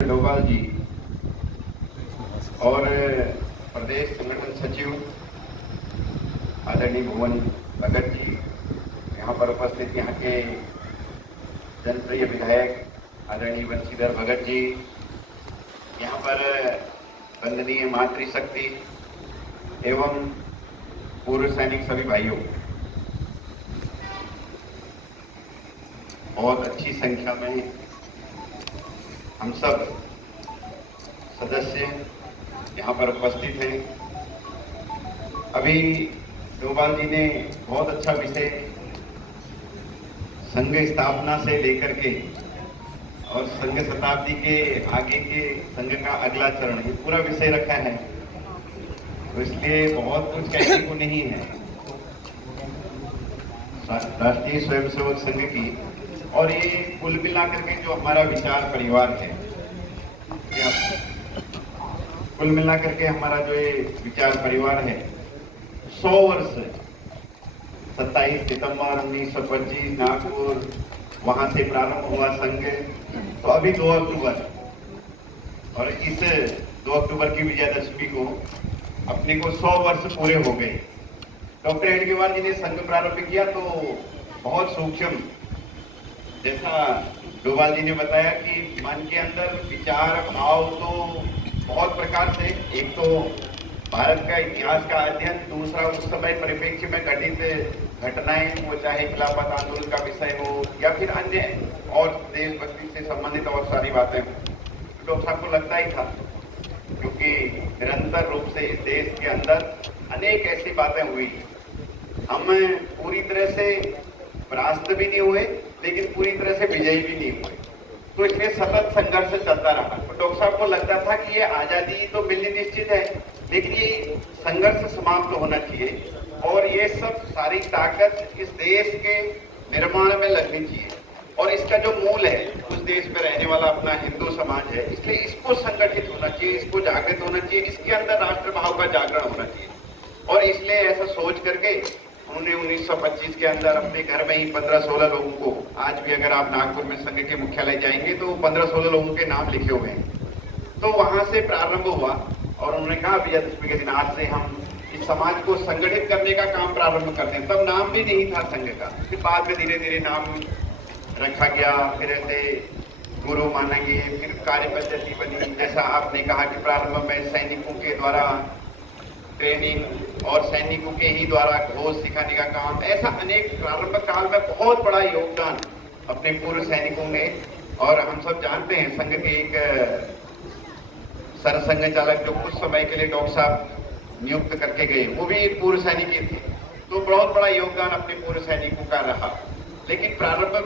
डोभाल जी और प्रदेश संगठन सचिव आदरणीय भुवन भगत जी, यहाँ पर उपस्थित यहाँ के जनप्रिय विधायक आदरणीय बंशीधर भगत जी, यहाँ पर वंदनीय मातृशक्ति एवं पूर्व सैनिक सभी भाइयों, बहुत अच्छी संख्या में हम सब सदस्य यहाँ पर उपस्थित हैं। अभी डोभाल जी ने बहुत अच्छा विषय संघ स्थापना से लेकर के और संघ शताब्दी के आगे के संघ का अगला चरण ये पूरा विषय रखा है, तो इसलिए बहुत कुछ कहने को नहीं है राष्ट्रीय स्वयंसेवक संघ की। और ये कुल मिलाकर के जो हमारा विचार परिवार है, कुल मिलाकर के हमारा जो ये विचार परिवार है 100 वर्ष 27 सितंबर 1925 नागपुर वहां से प्रारंभ हुआ संघ। तो अभी 2 अक्टूबर और इस 2 अक्टूबर की विजयादशमी को अपने को 100 वर्ष पूरे हो गए। डॉक्टर हेडगेवार जी ने संघ प्रारंभ किया तो बहुत सूक्ष्म, जैसा डोभाल जी ने बताया कि मन के अंदर विचार भाव तो बहुत प्रकार से, एक तो भारत का इतिहास का अध्ययन, दूसरा उस समय परिप्रेक्ष्य में घटित घटनाएं, वो चाहे खिलाफत आंदोलन का विषय हो या फिर अन्य और देशभक्ति से संबंधित और सारी बातें हो। तो सबको लगता ही था, क्योंकि निरंतर रूप से इस देश के अंदर अनेक ऐसी बातें हुई, हम पूरी तरह से परास्त भी नहीं हुए लेकिन पूरी तरह से विजयी भी नहीं हुए। तो इसलिए सतत संघर्ष चलता रहा। तो डॉक्टर साहब को लगता था कि ये आजादी तो मिलनी निश्चित है, लेकिन ये संघर्ष समाप्त होना चाहिए और ये सब सारी ताकत इस देश के निर्माण में लगनी चाहिए। और इसका जो मूल है उस देश में रहने वाला अपना हिंदू समाज है, इसलिए इसको संगठित होना चाहिए, इसको जागृत होना चाहिए, इसके अंदर राष्ट्रभाव का जागरण होना चाहिए। और इसलिए ऐसा सोच करके उन्होंने 1925 के अंदर अपने घर में ही 15-16 लोगों को, आज भी अगर आप नागपुर में संघ के मुख्यालय जाएंगे तो 15-16 लोगों के नाम लिखे हुए हैं। तो वहां से प्रारंभ हुआ और उन्होंने कहा विजयादशमी के दिन आज से हम इस समाज को संगठित करने का काम प्रारंभ करते हैं। तब नाम भी नहीं था संघ का, फिर बाद में धीरे धीरे नाम रखा गया, फिर ऐसे गुरु माना गए, फिर कार्य पद्धति बनी। जैसा आपने कहा कि प्रारंभ में सैनिकों के द्वारा ट्रेनिंग और सैनिकों के ही द्वारा घोष सिखाने का काम, ऐसा अनेक प्रारंभ काल में बहुत बड़ा योगदान अपने पूर्व सैनिकों ने। और हम सब जानते हैं संघ के एक सरसंघ चालक जो कुछ समय के लिए डॉक्टर साहब नियुक्त करके गए, वो भी एक पूर्व सैनिक थे। तो बहुत बड़ा योगदान अपने पूर्व सैनिकों का रहा। लेकिन प्रारंभ